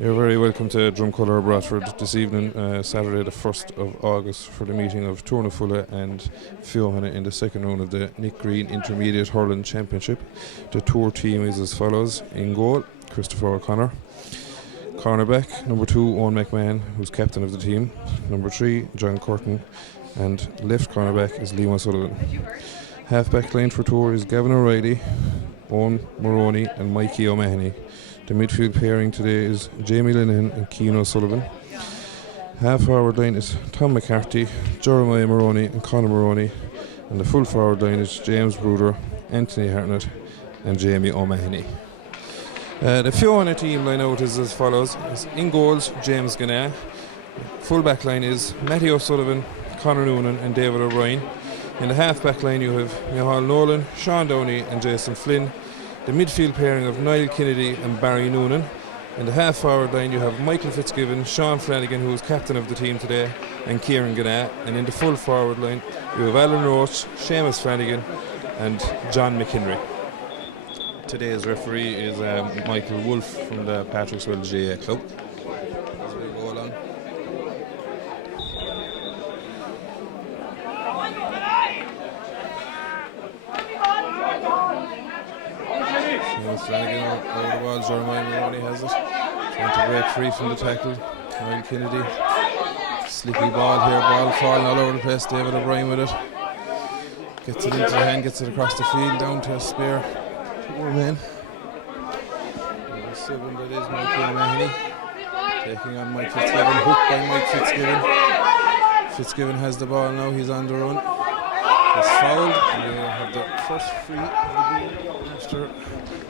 You're very welcome to Drumcolour Bradford this evening, Saturday the 1st of August, for the meeting of Tournafulla and Feohanagh in the second round of the Nick Green Intermediate Hurling Championship. The tour team is as follows. In goal, Christopher O'Connor. Cornerback, number 2, Owen McMahon, who's captain of the team. Number 3, John Curtin. And left cornerback is Liam O'Sullivan. Half-back line for tour is Gavin O'Reilly, Owen Moroney and Mikey O'Mahony. The midfield pairing today is Jamie Linehan and Cian O'Sullivan. Half-forward line is Tom McCarthy, Jeremiah Moroney and Conor Moroney. And the full forward line is James Bruder, Anthony Hartnett and Jamie O'Mahony. The Feohanagh team line out is as follows. In goals, James Ganna. Full back line is Matty O'Sullivan, Conor Noonan and David O'Brien. In the half-back line you have Micheál Nolan, Sean Downey and Jason Flynn. The midfield pairing of Niall Kennedy and Barry Noonan. In the half-forward line you have Michael Fitzgibbon, Sean Flanagan, who is captain of the team today, and Kieran Ganna. And in the full forward line you have Alan Roach, Seamus Flanagan and John McHenry. Today's referee is Michael Wolfe from the Patrickswell GA Club. As we go along. Flanagan over the ball, Jeremiah Moroney has it. Trying to break free from the tackle. Niall Kennedy. Slicky ball here, ball falling all over the place. David O'Brien with it. Gets it into the hand, gets it across the field, down to a spare. Poor man. Number 7, that is Mikey O'Mahony. Taking on Mike Fitzgibbon, hooked by Mike Fitzgibbon. Fitzgibbon has the ball now, he's on the run. He's fouled, and they have the first free of the game after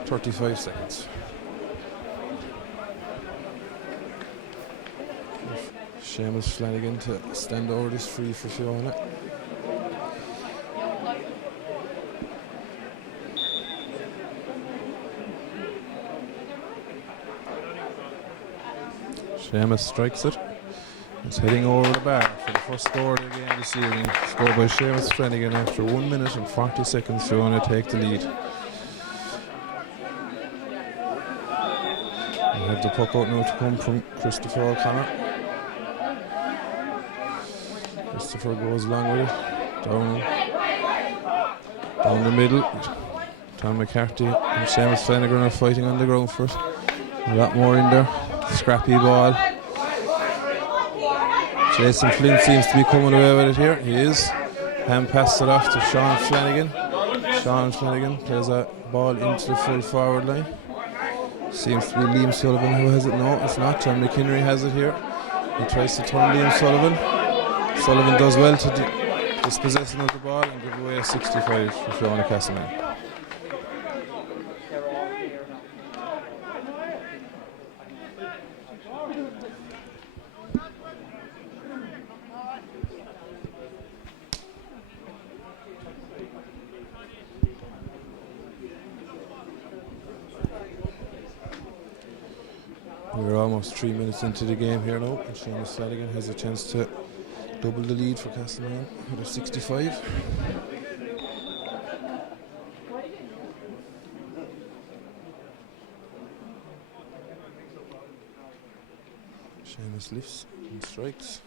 35 seconds. Seamus Flanagan to stand over this free for Feohanagh. Seamus strikes it. It's heading over the bar for the first score of the game this evening. Scored by Seamus Flanagan after 1 minute and 40 seconds. Feohanagh take the lead. We have the puck out now to come from Christopher O'Connor. Christopher goes along with it. Down the middle. Tom McCarthy and Seamus Flanagan are fighting on the ground for it. A lot more in there. Scrappy ball. Jason Flynn seems to be coming away with it here. He is. Hand passes it off to Sean Flanagan. Sean Flanagan plays a ball into the full forward line. Seems to be Liam Sullivan who has it. No, it's not. John McHenry has it here. He tries to turn Liam Sullivan. Sullivan does well to dispossessing of the ball and give away a 65 for Feohanagh Castleman. We're almost 3 minutes into the game here now, and Seamus Flanagan has a chance to double the lead for Castleman with a 65. Seamus lifts and strikes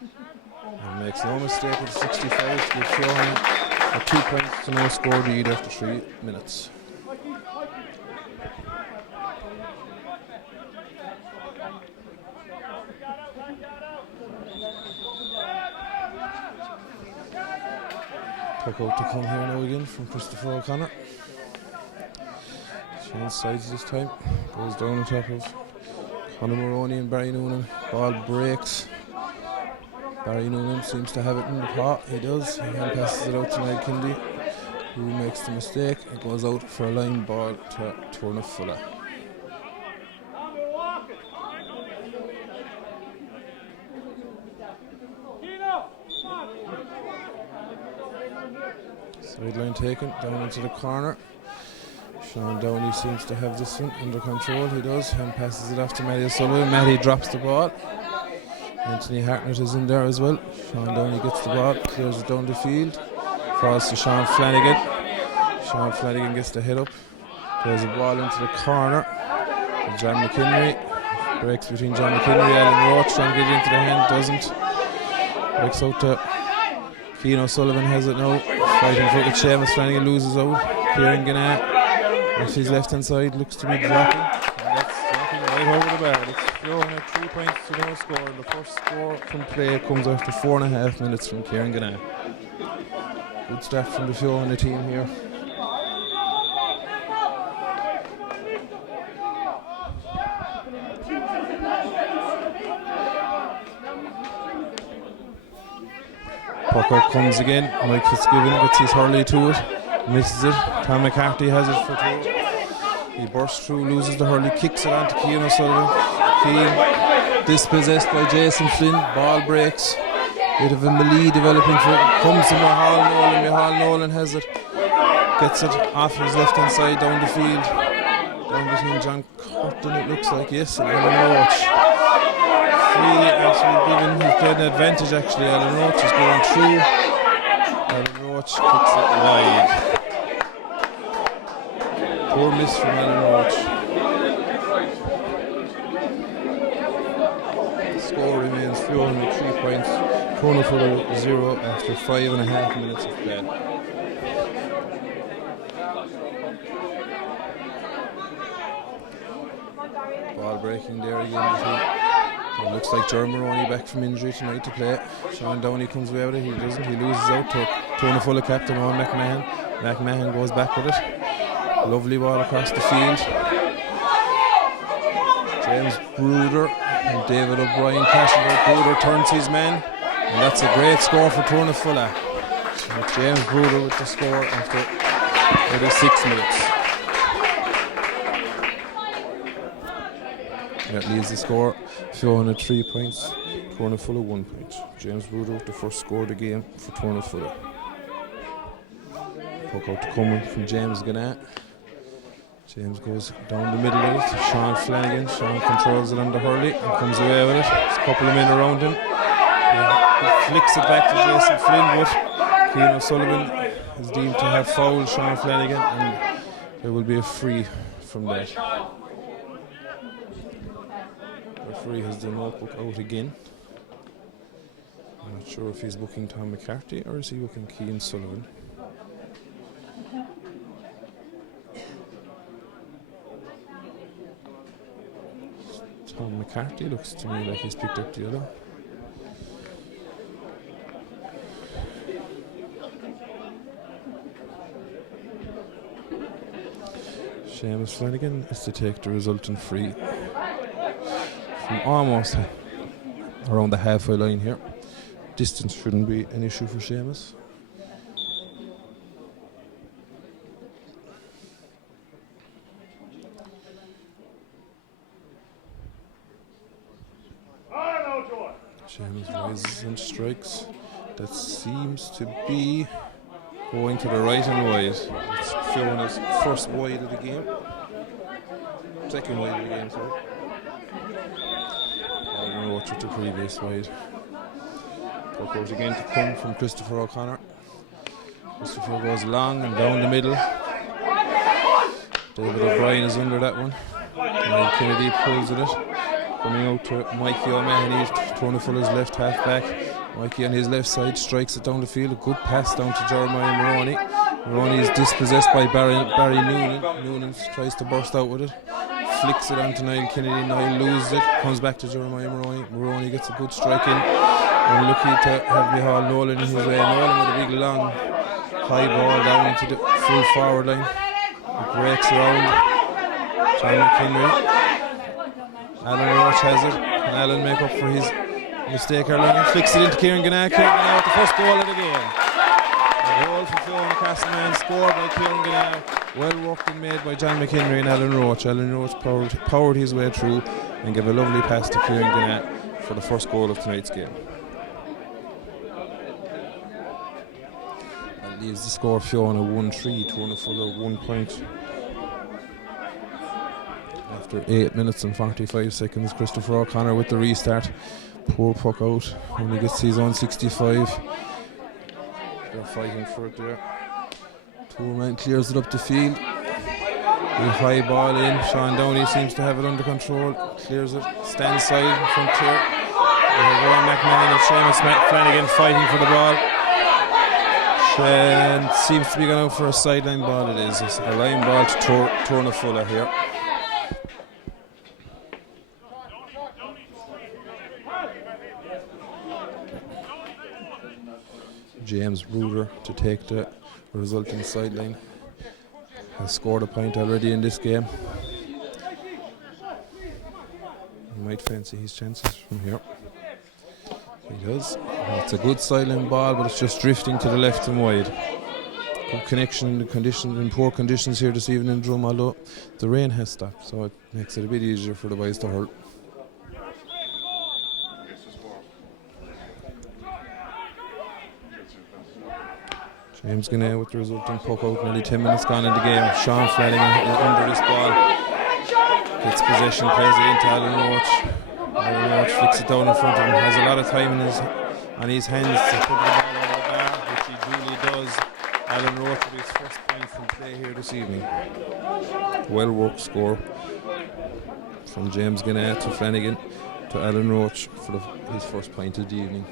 and makes no mistake with 65 to give Feohanagh a 2 points to no score lead after 3 minutes. Puck out to come here now again from Christopher O'Connor. Change sides this time. Goes down on top of Conor Moroney and Barry Noonan. Ball breaks. Barry Noonan seems to have it in the pot. He does. He hand passes it out to Niall Kennedy, who makes the mistake. It goes out for a line ball to Tournafulla. Sideline taken, down into the corner. Sean Downey seems to have this one under control. He does. Hand passes it off to Matty O'Sullivan. Matty drops the ball. Anthony Hartnett is in there as well. Sean Downey gets the ball, clears it down the field. Falls to Sean Flanagan. Sean Flanagan gets the head up. Plays the ball into the corner. John McHenry. Breaks between John McHenry, Alan Roach trying to get it into the hand, doesn't. Breaks out to Cian O'Sullivan, has it now. Fighting for it with Seamus Flanagan, loses out. Kieran Gannett off his left hand side, looks to be dropping. And that's dropping right over the bar. It's Feohanagh 3 points to no score. And the first score from play comes after 4.5 minutes from Kieran Gannett. Good start from the Feohanagh team here. Puck out comes again. Mike Fitzgibbon gets his hurley to it, misses it. Tom McCarthy has it for 2. He bursts through, loses the hurley, kicks it onto Cian O'Sullivan. Cian dispossessed by Jason Flynn. Ball breaks. Bit of a melee developing for it. Comes to Mahal Nolan. Mahal Nolan has it. Gets it off his left hand side down the field. Down between John Curtin, it looks like, yes, and Alan Roach. Really actually given, he's played an advantage actually. Alan Roach is going through. Alan Roach kicks it wide. Poor miss from Alan Roach. The score remains Feohanagh 3 points, Tournafulla 0 after 5.5 minutes of play. Ball breaking there again. It looks like Jeremy Maroney back from injury tonight to play. Sean Downey comes away with it. He doesn't. He loses out to Tournafulla captain on McMahon. McMahon goes back with it. Lovely ball across the field. James Bruder and David O'Brien passing out. Bruder turns his man. And that's a great score for Tournafulla. James Bruder with the score after 36 minutes. That leaves the score. Feohanagh 3 points, Tournafulla 1 point. James Bruder with the first score of the game for Tournafulla. Puck out to Coleman from James Gannett. James goes down the middle of it to Sean Flanagan. Sean controls it on the hurley and comes away with it. There's a couple of men around him. He flicks it back to Jason Flynn, but Cian O'Sullivan is deemed to have fouled Sean Flanagan, and there will be a free from that. Referee has the notebook out again. I'm not sure if he's booking Tom McCarthy or is he booking Cian Sullivan. Tom McCarthy looks to me like he's picked up the other. Seamus Flanagan is to take the resultant free from almost around the halfway line here. Distance shouldn't be an issue for Seamus. Seamus rises and strikes. That seems to be going to the right and wide. It's Fionagh's first wide of the game. Second wide of the game, sorry. I don't know what the previous wide. Puck out again to come from Christopher O'Connor. Christopher goes long and down the middle. David O'Brien is under that one. Ryan Kennedy pulls at it. Coming out to Mikey O'Mahony, Tournafulla's left half back. Mikey on his left side strikes it down the field. A good pass down to Jeremiah Maroney. Maroney is dispossessed by Barry Noonan. Noonan tries to burst out with it. Flicks it onto Niall Kennedy. Niall loses it. Comes back to Jeremiah Maroney. Maroney gets a good strike in. Unlucky to have Micheál Nolan in his way. Nolan with a big long high ball down into the full forward line. It breaks around. John McHenry. Alan Roach has it. Can Alan make up for his mistake earlier? Flicks it into Kieran Gannett. Kieran Gannett with the first goal of the game. A goal for Feohanagh Castleman, scored by Kieran Gannett. Well worked and made by John McHenry and Alan Roach. Alan Roach powered his way through and gave a lovely pass to Kieran Gannett for the first goal of tonight's game. That leaves the score Feohanagh 1-3, Tournafulla 1 point. After 8 minutes and 45 seconds, Christopher O'Connor with the restart. Poor puck out. Only gets his own 65. They're fighting for it there. Tourman clears it up the field. The high ball in. Sean Downey seems to have it under control. Clears it. Stands side in front here. We have Rowan McMahon and Seamus Flanagan fighting for the ball. And seems to be going out for a sideline ball. It is. It's a line ball to Tournafulla here. James Bruder to take the resulting sideline. Has scored a point already in this game. He might fancy his chances from here. He does. It's a good sideline ball, but it's just drifting to the left and wide. Good connection in poor conditions here this evening in Drum, although the rain has stopped, so it makes it a bit easier for the boys to hurl. James Gannett with the resulting puck out, nearly 10 minutes gone in the game. Sean Flanagan under this ball. Gets possession, plays it into Alan Roach. Alan Roach flicks it down in front of him. Has a lot of time on his hands to put the ball over the bar, which he duly does. Alan Roach with his first point from play here this evening. Well worked score from James Gannett to Flanagan to Alan Roach for his first point of the evening.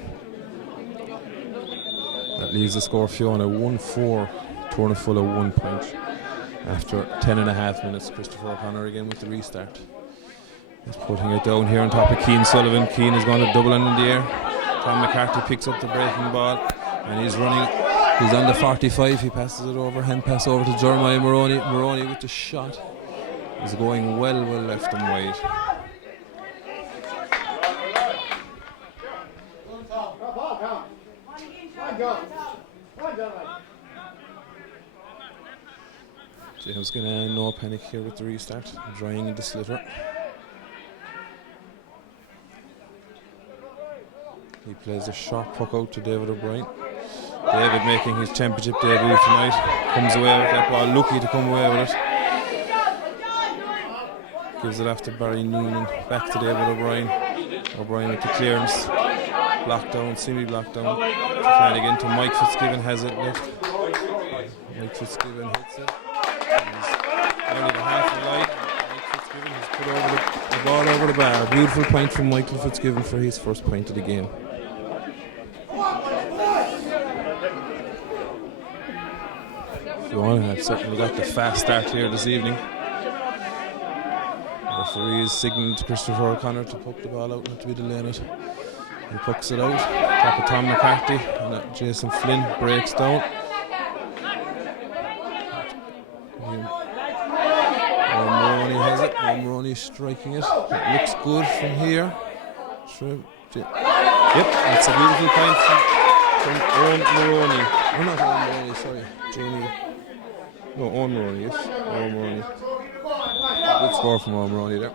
That leaves the score Feohanagh 1-4, Tournafulla 1 point. After 10.5 minutes, Christopher O'Connor again with the restart. He's putting it down here on top of Keane Sullivan. Keane is going to double in the air. Tom McCarthy picks up the breaking ball and he's running. He's on the 45. He passes it over. Hand pass over to Jeremiah Moroney. Moroney with the shot is going well left and wide. James Gannett, no panic here with the restart, drying the sliotar. He plays a short puck out to David O'Brien. David making his championship debut tonight, comes away with that ball, lucky to come away with it. Gives it off to Barry Noonan, back to David O'Brien. O'Brien with the clearance, blocked down, semi-blocked down. Flanagan to Mike Fitzgibbon, has it left. Mike Fitzgibbon hits it. Only the half the line. Mike Fitzgibbon has put over the ball over the bar. Beautiful point from Michael Fitzgibbon for his first point of the game. Feohanagh have certainly got the fast start here this evening. The referee is signalling to Christopher O'Connor to puck the ball out, not to be delaying it. He pucks it out. Top of Tom McCarthy and Jason Flynn breaks down. Moroney has it. Moroney striking it. It looks good from here. Yep, that's a beautiful point from Owen Moroney. Oh, not Owen Moroney, sorry. Jamie. No, Owen Moroney, yes. Owen Moroney. Good score from Owen Moroney there.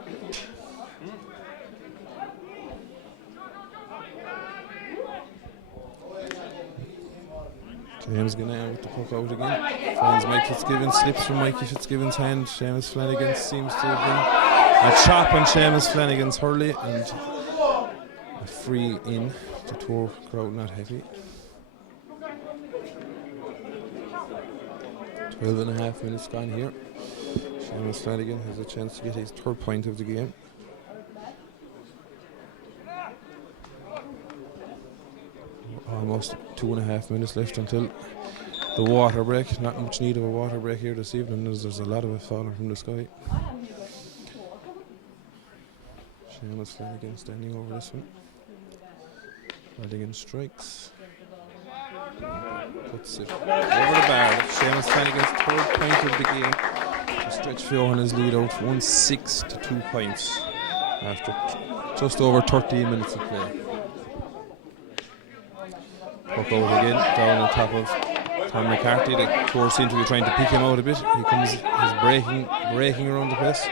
James Gannett with the puck out again. Finds Mike Fitzgibbon, slips from Mikey Fitzgibbon's hand. Seamus Flanagan seems to have been a chop on Seamus Flanagan's hurley and a free in. The Tour crowd not happy. 12.5 minutes gone here. Seamus Flanagan has a chance to get his third point of the game. Almost 2.5 minutes left until the water break. Not much need of a water break here this evening as there's a lot of it falling from the sky. Seamus Flanagan standing over this one. Flanagan strikes. Puts it over the bar. Seamus Flanagan's third point of the game to stretch Feohanagh's lead out 1-6 to 2 points after just over 13 minutes of play. Puck out again, down on top of Tom McCarthy. The Tour seem to be trying to pick him out a bit. He's breaking around the place.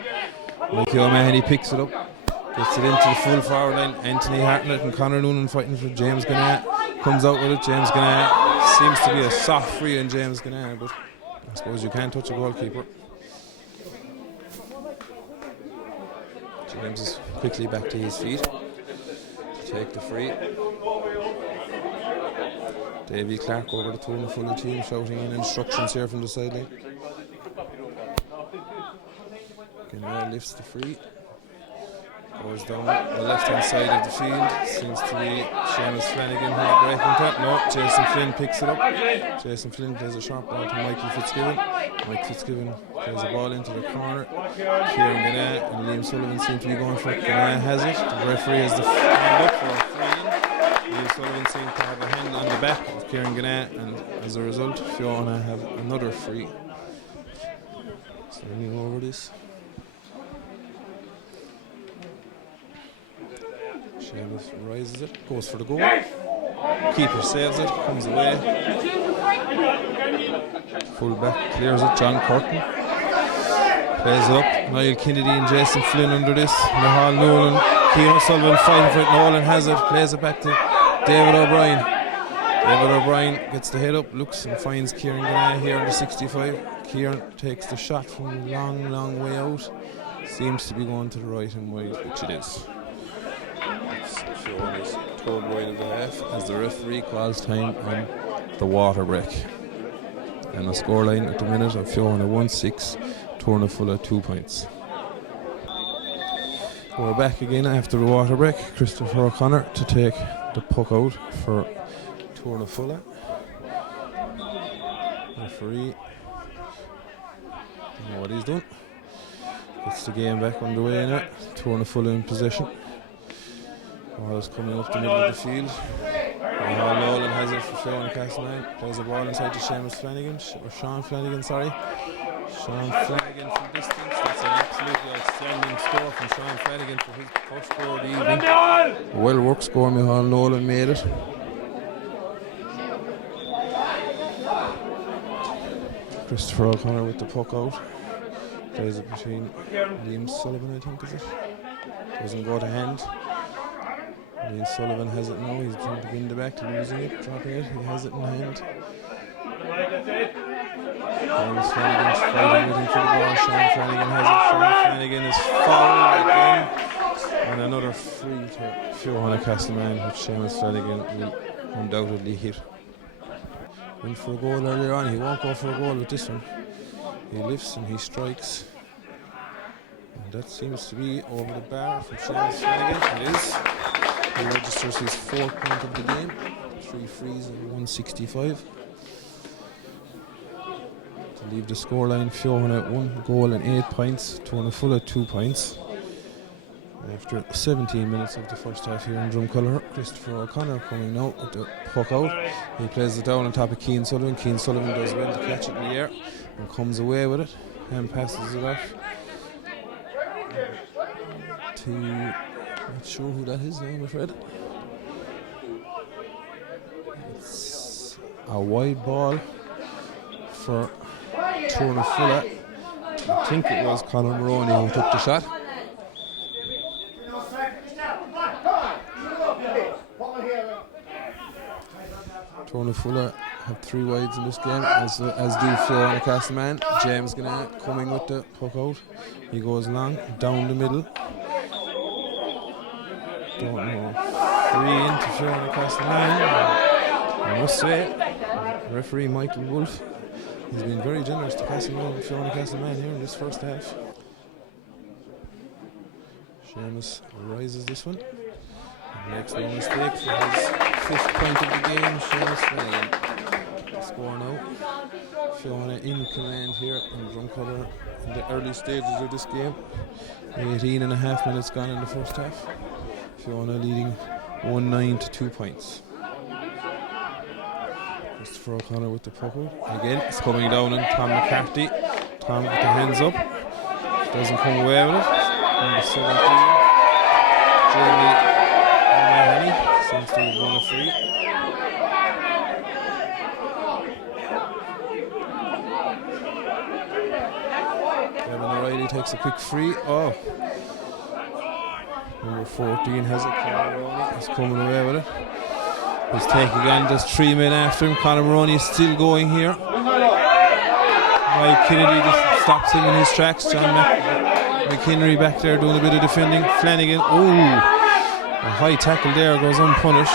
Mikey O'Mahony picks it up, gets it into the full forward line. Anthony Hartnett and Conor Noonan fighting for James Gannett. Comes out with it. James Gannett seems to be a soft free in James Gannett, but I suppose you can't touch a goalkeeper. James is quickly back to his feet to take the free. Davy Clark over the Tournafulla team shouting in instructions here from the sideline. Ganea lifts the free. Goes down the left hand side of the field. Seems to be Seamus Flanagan who's breaking that. No, Jason Flynn picks it up. Jason Flynn plays a sharp ball to Michael Fitzgibbon. Mike Fitzgibbon plays the ball into the corner. Kieran Ganea and Liam Sullivan seem to be going for it. Ganea has it. The referee has the hand up for a free. Liam Sullivan seems to have a hand on the back of Kieran Ganea, and as a result, Feohanagh have another free. Standing over this. Seamus rises it, goes for the goal. Keeper saves it, comes away. Full back clears it, John Curtin. Plays it up, Niall Kennedy and Jason Flynn under this. Nahal Nolan, Keane O'Sullivan fighting for it. Nolan has it, plays it back to David O'Brien. David O'Brien gets the head up, looks and finds Kieran Ganea here in the 65. Kieran takes the shot from a long, long way out. Seems to be going to the right and wide, which it is. It's Feohanagh's third wide of the half as the referee calls time on the water break. And the scoreline at the minute of Feohanagh 1-6, Tournafulla 2 points. We're back again after the water break. Christopher O'Connor to take the puck out for Tournafulla. Referee, don't know what he's done. Gets the game back underway now. Tournafulla in possession. Ball is coming up the middle of the field. Nolan has it for Feohanagh Castleman. Plays the ball inside to Seamus Flanagan, or Sean Flanagan, sorry. Sean Flanagan from distance. That's an absolutely outstanding score from Sean Flanagan for his first score of the evening. A well worked score, Micheál Nolan made it. Christopher O'Connor with the puck out. Plays it between Liam Sullivan, I think, is it? Doesn't go to hand. Liam Sullivan has it now. He's trying to win the back, losing it, dropping it. He has it in hand. Seamus Flanagan's fighting with him for the ball. Sean Flanagan has it. Sean Flanagan is fouled again. And another free to Feohanagh Castleman, which Seamus Flanagan will undoubtedly hit. Went for a goal earlier on. He won't go for a goal with this one. He lifts and he strikes. And that seems to be over the bar from Seamus Flanagan. It is. He registers his 4th point of the game. 3 frees and 165. To leave the scoreline, Feohanagh 1 goal and 8 points. Tournafulla 2 points. After 17 minutes of the first half here in Drumcolour, Christopher O'Connor coming now with the puck out. He plays it down on top of Keane Sullivan. Keane Sullivan does well to catch it in the air and comes away with it and passes it off to, not sure who that is now, I'm afraid. It's a wide ball for Tournafulla. I think it was Conor Maroney who took the shot. Tournafulla have 3 wides in this game, as do Feohanagh Castleman. James Ganea coming with the puck out. He goes long, down the middle. Don't know. Free into Feohanagh Castleman. I must say, referee Michael Wolfe has been very generous to Feohanagh Castleman here in this first half. Seamus rises this one. Makes no mistake for his 5th point of the game. Seamus Flanagan. Score now. Feohanagh in command here in Drumcolour in the early stages of this game. 18.5 minutes gone in the first half. Feohanagh leading 1-9 to 2 points. Christopher O'Connor with the puck out. Again, it's coming down on Tom McCarthy. Tom with the hands up. Doesn't come away with it. Number 17. Jeremy seems to have won a free. Kevin O'Reilly takes a quick free. Oh. Number 14 has it. Conor Maroney is coming away with it. He's taking on just 3 men after him. Conor Maroney is still going here. Mike Kennedy just stops him in his tracks. John McHenry back there doing a bit of defending. Flanagan. Ooh. A high tackle there goes unpunished.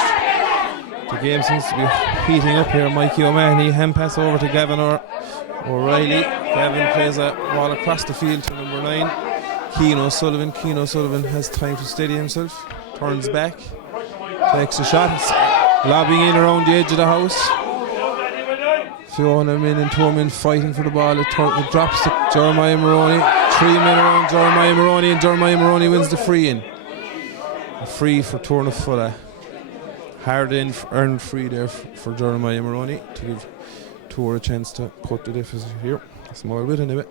The game seems to be heating up here. Mikey O'Mahony, hand pass over to Gavin O'Reilly. Gavin plays a ball across the field to number 9. Keane O'Sullivan has time to steady himself. Turns back. Takes a shot. It's lobbing in around the edge of the house. Feohanagh men and 2 men fighting for the ball. It drops to Jeremiah Maroney. 3 men around Jeremiah Maroney, and Jeremiah Maroney wins the free in. A free for Tournafulla. Hard earned free there for Jeremiah Maroney to give Tour a chance to cut the deficit here. A small bit anyway.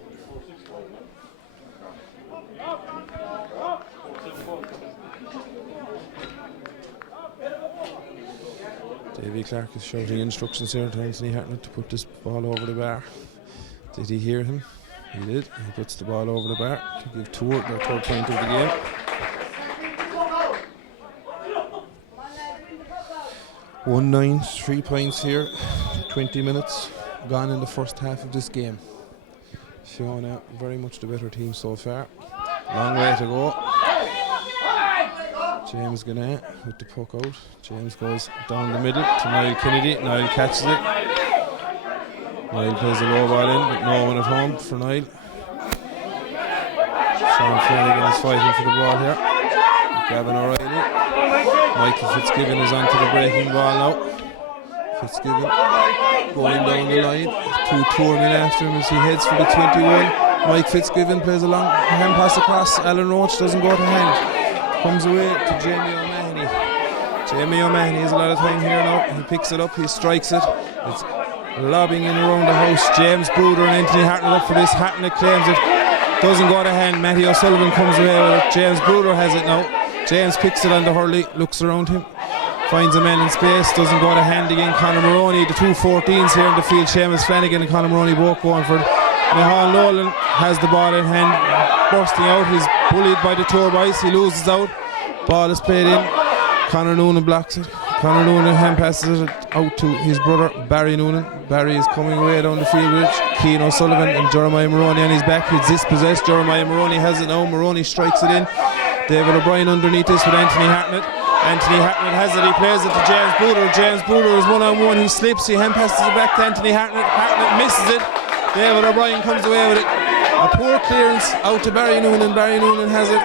Davy Clark is shouting instructions here to Anthony Hartnett to put this ball over the bar. Did he hear him? He did. He puts the ball over the bar to give Tour their 3rd point of the game. One 9, 3 points here. 20 minutes gone in the first half of this game. Feohanagh very much the better team so far. Long way to go. James Gannett with the puck out. James goes down the middle to Niall Kennedy. Niall catches it. Niall plays a low ball in, but no one at home for Niall. Sean Flanagan is fighting for the ball here. Gavin O'Reilly. Michael Fitzgibbon is onto the breaking ball now. Fitzgibbon going down the line. 2 Tour men after him as he heads for the 21. Mike Fitzgibbon plays a long hand pass across. Alan Roach doesn't go to hand. Comes away to Jamie O'Mahony. Jamie O'Mahony has a lot of time here now. He picks it up, he strikes it. It's lobbing in around the house. James Bruder and Anthony Hartnett up for this. Hartnett claims it. Doesn't go to hand. Matty O'Sullivan comes away with it. James Bruder has it now. James picks it on the hurley, looks around him. Finds a man in space, doesn't go to hand again. Conor Maroney, the 2 14s here in the field. Seamus Flanagan and Conor Maroney both going for it. Micheál Nolan has the ball in hand, bursting out. He's bullied by the Tour boys. He loses out. Ball is played in. Conor Noonan blocks it. Conor Noonan hand passes it out to his brother Barry Noonan. Barry is coming away down the field with Keane O'Sullivan and Jeremiah Maroney on his back. He's dispossessed. Jeremiah Maroney has it now. Maroney strikes it in. David O'Brien underneath this with Anthony Hartnett. Anthony Hartnett has it. He plays it to James Bruder. James Bruder is 1-on-1. He slips. He hand passes it back to Anthony Hartnett. Hartnett misses it. David O'Brien comes away with it. A poor clearance out to Barry Noonan. Barry Noonan has it.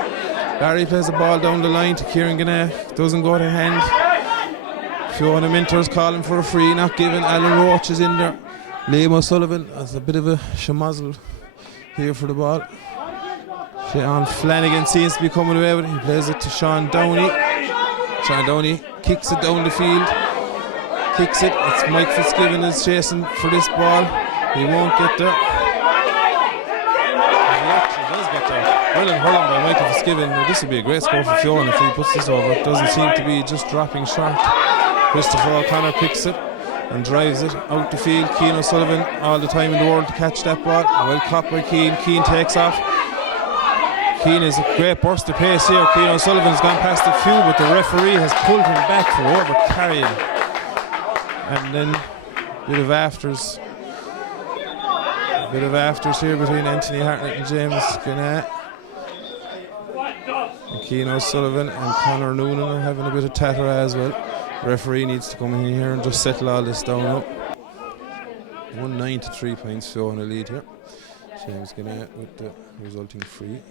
Barry plays the ball down the line to Kieran Gannett. Doesn't go to hand. Feohanagh Minter's calling for a free. Not given. Alan Roach is in there. Liam O'Sullivan has a bit of a shamazzle here for the ball. Sean Flanagan seems to be coming away with it. He plays it to Sean Downey. Sean Downey kicks it down the field. Kicks it. It's Mike Fitzgibbon is chasing for this ball. He won't get there. He actually does get there. Well and hurling by Michael Fitzgibbon. Now, this would be a great score for Feohanagh if he puts this over. It doesn't seem to be just dropping short. Christopher O'Connor picks it and drives it out the field. Keane O'Sullivan all the time in the world to catch that ball. Well caught by Keane. Keane takes off. Keane is a great burst of pace here. Keane O'Sullivan's gone past a few, but the referee has pulled him back for over carrying. And then a bit of afters. A bit of afters here between Anthony Hartnett and James Gannett. And Keane O'Sullivan and Conor Noonan are having a bit of tatter as well. The referee needs to come in here and just settle all this down up. 1-9 to 3 points, Feohanagh lead here. James Gannett with the resulting free.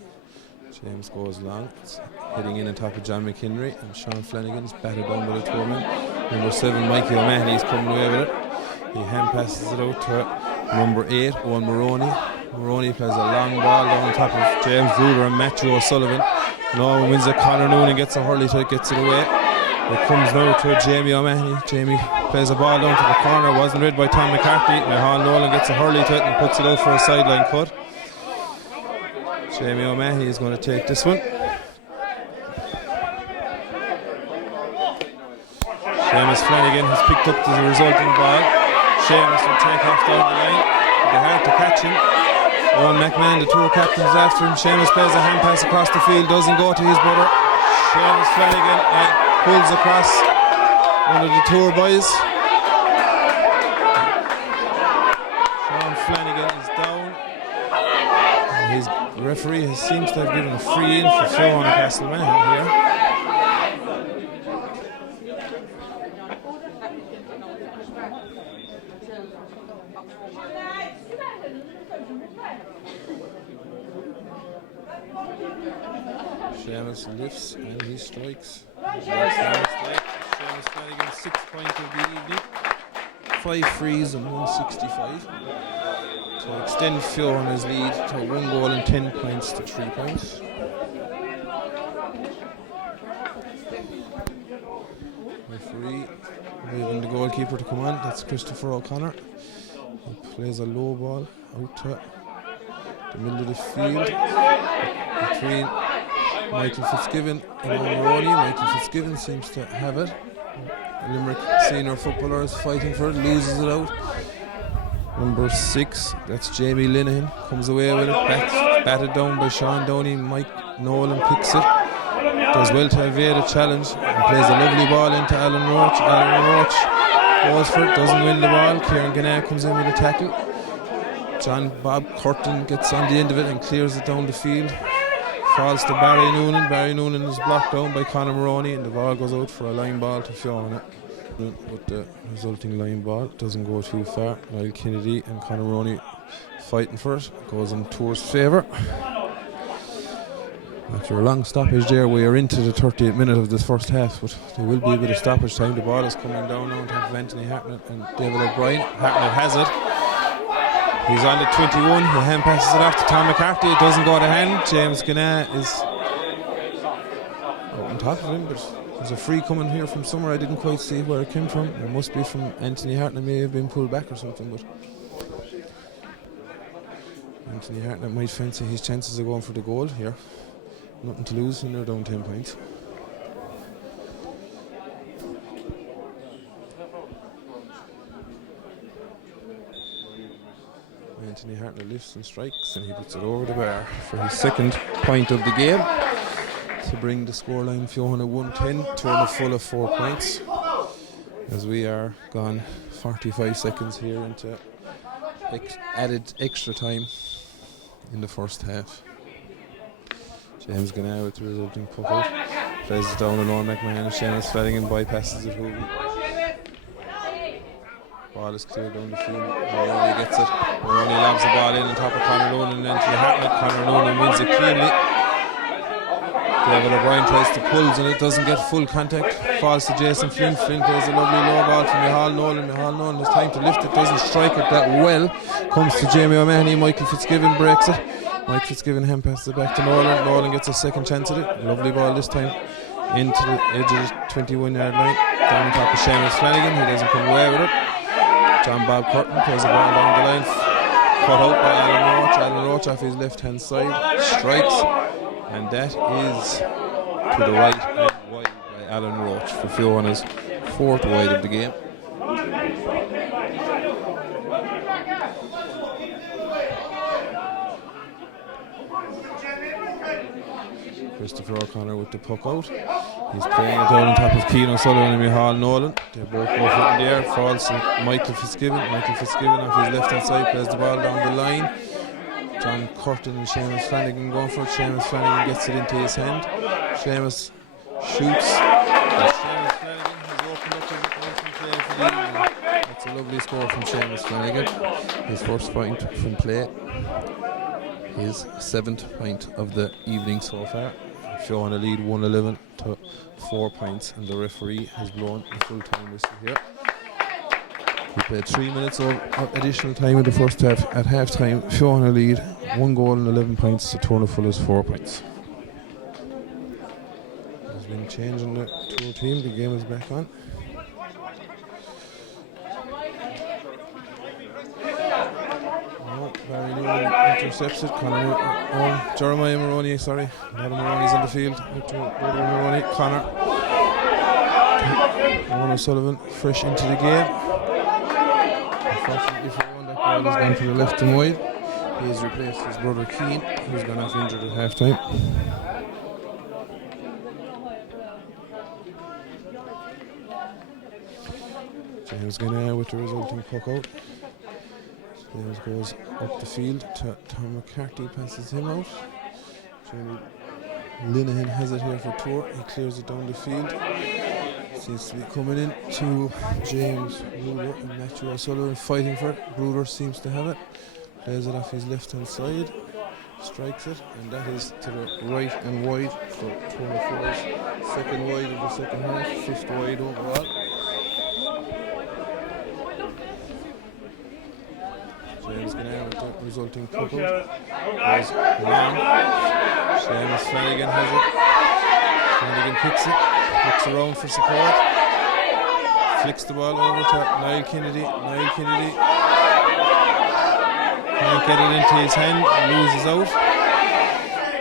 James goes long. It's heading in on top of John McHenry, and Sean Flanagan's batted down by the Tourman. Number 7, Mikey O'Mahony's coming away with it. He hand passes it out to number 8, Owen Maroney. Maroney plays a long ball down on top of James Bruder and Matthew O'Sullivan. No wins it. Conor Noonan gets a hurley to it, gets it away. It comes now to Jamie O'Mahony. Jamie plays a ball down to the corner. Wasn't read by Tom McCarthy. Micheál Nolan gets a hurley to it and puts it out for a sideline cut. Jamie O'Mahony is going to take this one. Seamus Flanagan has picked up the resulting ball. Seamus will take off down the line. It'll be hard to catch him. Owen McMahon, the Tour captain, is after him. Seamus plays a hand pass across the field. Doesn't go to his brother. Seamus Flanagan pulls across one of the Tour boys. Sean Flanagan is down. His referee seems to have given a free in for Feohanagh Castlemahon here. Seamus lifts and he strikes. Seamus Flanagan, 6th point of the evening. 5 frees and 165. To extend Feohanagh's lead to 1 goal and 10 points to 3 points. Referee waving the goalkeeper to come on. That's Christopher O'Connor. He plays a low ball out to the middle of the field between Michael Fitzgibbon and Mulroney. Michael Fitzgibbon seems to have it. Limerick senior footballer is fighting for it, loses it out. Number 6, that's Jamie Linehan, comes away with it, batted down by Sean Downey. Mike Nolan picks it, does well to evade a challenge and plays a lovely ball into Alan Roach. Alan Roach goes for it, doesn't win the ball. Kieran Gannett comes in with a tackle. John Bob Curtin gets on the end of it and clears it down the field. Falls to Barry Noonan. Barry Noonan is blocked down by Conor Moroney and the ball goes out for a line ball to Feohanagh. But the resulting line ball doesn't go too far. Niall Kennedy and Conor Moroney fighting for it. Goes in Tour's favour. After a long stoppage there, we are into the 38th minute of this first half, but there will be a bit of stoppage time. The ball is coming down now on top of Anthony Hartnett and David O'Brien. Hartnett has it. He's on the 21. He hand passes it off to Tom McCarthy. It doesn't go to hand. James Gannett is on top of him, but there's a free coming here from somewhere. I didn't quite see where it came from. It must be from Anthony Hartnett. May have been pulled back or something, but Anthony Hartnett might fancy his chances of going for the goal here. Nothing to lose, and they're down 10 points. Anthony Hartnett lifts and strikes, and he puts it over the bar for his 2nd point of the game to bring the scoreline Feohanagh 110, Tournafulla 4 points. As we are gone 45 seconds here into added extra time in the first half. James Gannett with the resulting puck out. Plays it down to Noel McMahon. Seamus Flanagan bypasses it. Ball is cleared down the field. Mulroney gets it. Mulroney lobs the ball in on top of Conor Nolan and Anthony Hartnett. Conor Nolan wins it cleanly. David O'Brien tries to pull and it doesn't get full contact. Falls to Jason Flynn. Flynn plays a lovely low ball to Micheál Nolan. Micheál Nolan has time to lift it. Doesn't strike it that well. Comes to Jamie O'Mahony. Michael Fitzgibbon breaks it. Mike Fitzgibbon hand passes it back to Nolan. Nolan gets a 2nd chance at it. Lovely ball this time into the edge of the 21-yard line. Down on top of Seamus Flanagan. He doesn't come away with it. John Bob Curtin plays the ball down the line. Cut out by Alan Roach. Alan Roach off his left-hand side. Strikes. And that is to the right and wide by Alan Roach for Feohanagh's 4th wide of the game. Christopher O'Connor with the puck out. He's playing it down on top of Keane O'Sullivan and Micheál Nolan. They both go foot in the air. Falls to Michael Fitzgibbon. Michael Fitzgibbon off his left hand side plays the ball down the line. John Curtin and Seamus Flanagan going for it. Seamus Flanagan gets it into his hand. Seamus shoots. Seamus Flanagan has opened up his open play for the evening. That's a lovely score from Seamus Flanagan. His 1st point from play. His 7th point of the evening so far. Feohanagh lead 111 to 4 points, and the referee has blown a full-time whistle here. We played 3 minutes of additional time in the first half. At half-time, Feohanagh lead 1 goal and 11 points to Tournafulla's 4 points. There's been change on the Tour team. The game is back on. Barry Newman intercepts it. Jeremiah Mulroney, sorry. Adam Mulroney's on the field. Mulroney, Conor. Owen O'Sullivan fresh into the game. Unfortunately for one, that ball has gone to the left and wide. He has replaced his brother Keane, who's gone off injured at half time. James Gannett with the resulting puck out. James goes up the field to Tom McCarthy, passes him out. Jamie Linehan has it here for Tour. He clears it down the field. Seems to be coming in to James Bruder and Matthew O'Sullivan fighting for it. Bruder seems to have it. Plays it off his left hand side. strikes it, and that is to the right and wide for Tournafulla's second wide of the second half, fifth wide overall. James Gannon with the resulting puck out. Goes long. Seamus Flanagan has it. Flanagan picks it, looks around for support. Flicks the ball over to Niall Kennedy. Niall Kennedy can't get it into his hand, loses out.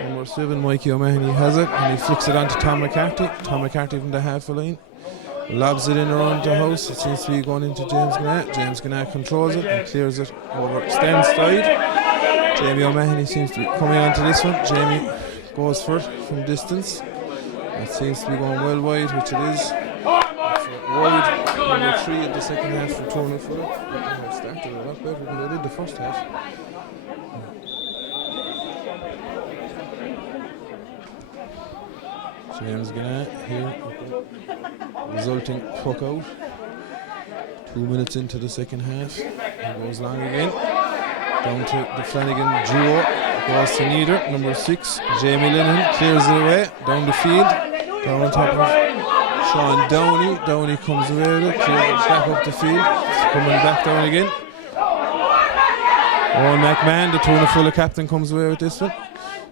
Number 7, Mikey O'Mahony has it, and he flicks it onto Tom McCarthy. Tom McCarthy from the half line. Lobs it in around the house. It seems to be going into James Gannon. James Gannon controls it and clears it over Stan's side. Jamie O'Mahony seems to be coming onto this one. Jamie goes for it from distance. It seems to be going well wide, which it is. Wide number 3 of the second half for Tournafulla. They started a lot better than they did the first half. James Gannon here with the resulting puck out. 2 minutes into the second half. It goes long again. Down to the Flanagan duo. Goes to Neither. Number 6, Jamie Linehan clears it away. Down the field. Down on top of Sean Downey. Downey comes away with it. Clears it back up the field. It's coming back down again. Owen McMahon, the Tournafulla captain, comes away with this one.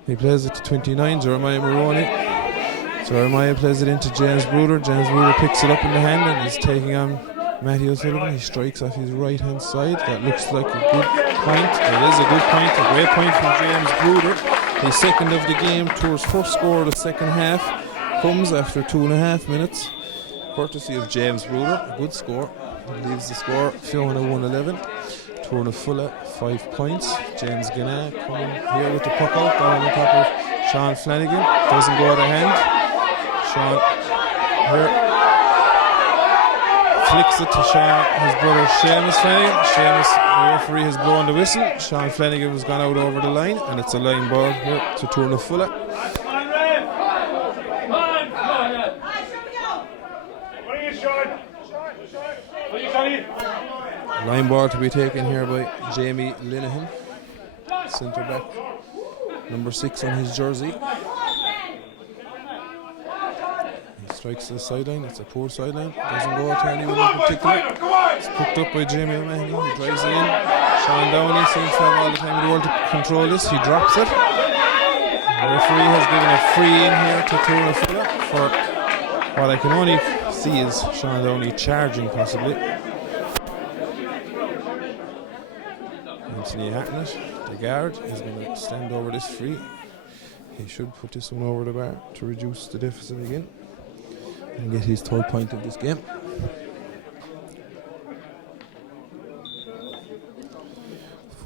He plays it to 29, Jeremiah Maroney. Jeremiah plays it into James Bruder. James Bruder picks it up in the hand and is taking on Matthew O'Sullivan. He strikes off his right hand side. That looks like a good point. It is a good point, a great point from James Bruder. His second of the game, Tour's first score of the second half, comes after 2.5 minutes, courtesy of James Bruder. A good score. It leaves the score Feohanagh 111. Tournafulla 5 points. James Gannon coming here with the puck out down on top of Sean Flanagan. Doesn't go out of hand. Sean here flicks it to Sean, his brother Seamus Flanagan. Seamus, the referee, has blown the whistle. Sean Flanagan has gone out over the line, and it's a line ball here to Tournafulla. Line ball to be taken here by Jamie Linehan, centre back, number 6 on his jersey. He strikes the sideline. It's a poor sideline. Doesn't go to anyone in particular. It's picked up by Jamie O'Mahony. He drives it in. Sean Downey seems to have all the time in the world to control this. He drops it. The referee has given a free in here to Tournafulla for what I can only see is Sean Downey charging possibly. Anthony Hartnett, the guard, is going to stand over this free. He should put this one over the bar to reduce the deficit again and get his third point of this game.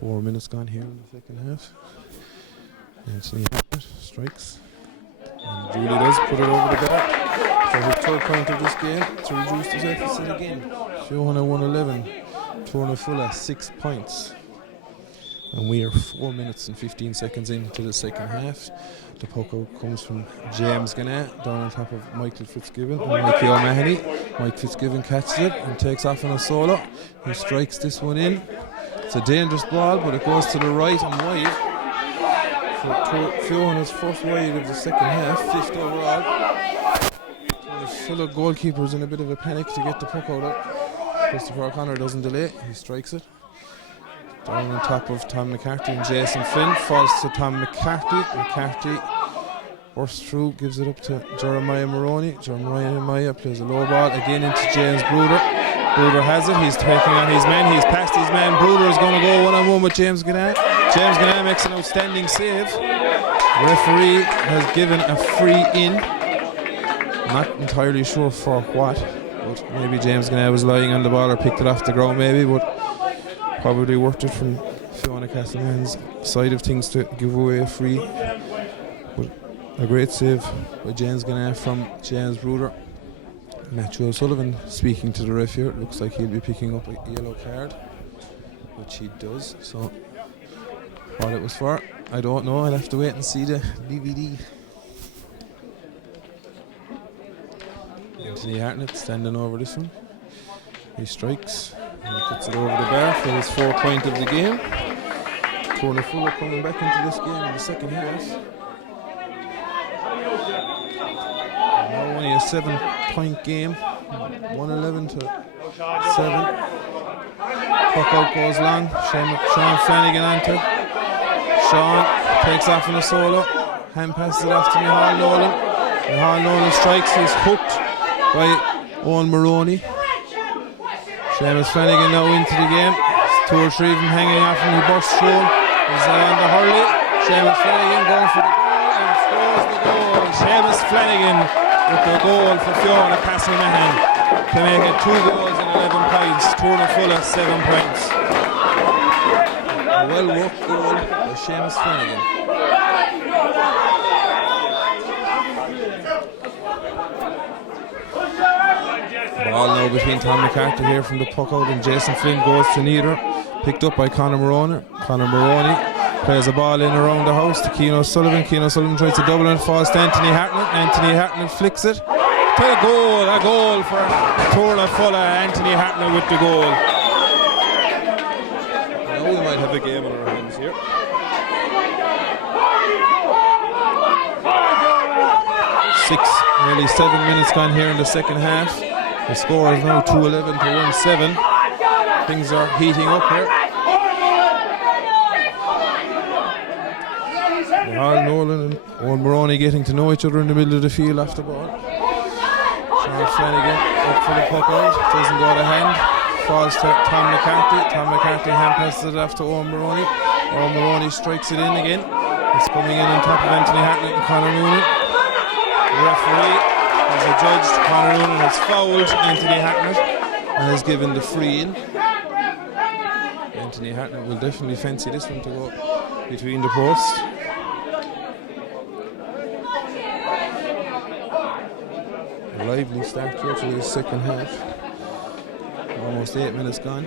Four minutes gone here in the second half. Anthony Hartnett strikes. And Julie does put it over the bar for his third point of this game to reduce the deficit again. Feohanagh 111, Tournafulla 6 points. And we are 4 minutes and 15 seconds into the second half. The puck out comes from James Gannon down on top of Michael Fitzgibbon and Mikey O'Mahony. Mike Fitzgibbon catches it and takes off on a solo. He strikes this one in. It's a dangerous ball, but it goes to the right and wide. For Feohanagh's first wide of the second half, 5th overall. The Fuller goalkeeper is in a bit of a panic to get the puck out of. Christopher O'Connor doesn't delay. He strikes it. Down on top of Tom McCarthy and Jason Flynn. Falls to Tom McCarthy. McCarthy bursts through, gives it up to Jeremiah Maroney. Jeremiah plays a low ball again into James Bruder. Bruder has it. He's taking on his man. He's past his man. Bruder is going to go one-on-one with James Gannon. James Gannon makes an outstanding save. The referee has given a free in. Not entirely sure for what, but maybe James Gannon was lying on the ball or picked it off the ground maybe, but probably worked it from Feohanagh Castleman's side of things to give away a free. But a great save by James Gannon from James Bruder. Matthew O'Sullivan speaking to the ref here. It looks like he'll be picking up a yellow card, which he does. So what it was for, I don't know. I'll have to wait and see the DVD. Anthony Hartnett standing over this one. He strikes and he puts it over the bar for his 4th point of the game. Tournafulla coming back into this game in the second half. Now only a 7-point game, 111 to 7. Puck out goes long. Sean Flanagan onto. Sean takes off in a solo. Hand passes it off to Micheál Nolan. Micheál Nolan strikes. He's hooked by Owen Maroney. Seamus Flanagan now into the game. 2 or 3 of them hanging off and he bursts through him. He's on the hurley. Seamus Flanagan going for the goal and scores the goal. Seamus Flanagan with the goal for Feohanagh Castlemehan to make it 2 goals and 11 points. Tournafulla 7 points. A well worked goal by Seamus Flanagan. Ball now between Tom McCarthy here from the puck out, and Jason Flynn goes to neither. Picked up by Conor Maroney. Conor Maroney plays a ball in around the house to Keane O'Sullivan. Keane O'Sullivan tries to double and falls to Anthony Hartnett. Anthony Hartnett flicks it to a goal for Tournafulla. Anthony Hartnett with the goal. Now we might have a game on our hands here. Nearly 7 minutes gone here in the second half. The score is now 2-11 to 1-7. Things are heating up here. Micheál Nolan and Owen Maroney getting to know each other in the middle of the field after the ball. Sean Flanagan up for the puck out. Doesn't go to hand. Falls to Tom McCarthy. Tom McCarthy hand passes it off to Owen Maroney. Owen Maroney strikes it in again. It's coming in on top of Anthony Hartnett and Conor Noonan. The referee has adjudged Conor Noonan has fouled Anthony Hartnett and has given the free in. Anthony Hartnett will definitely fancy this one to go between the posts. A lively start here to the second half. Almost 8 minutes gone.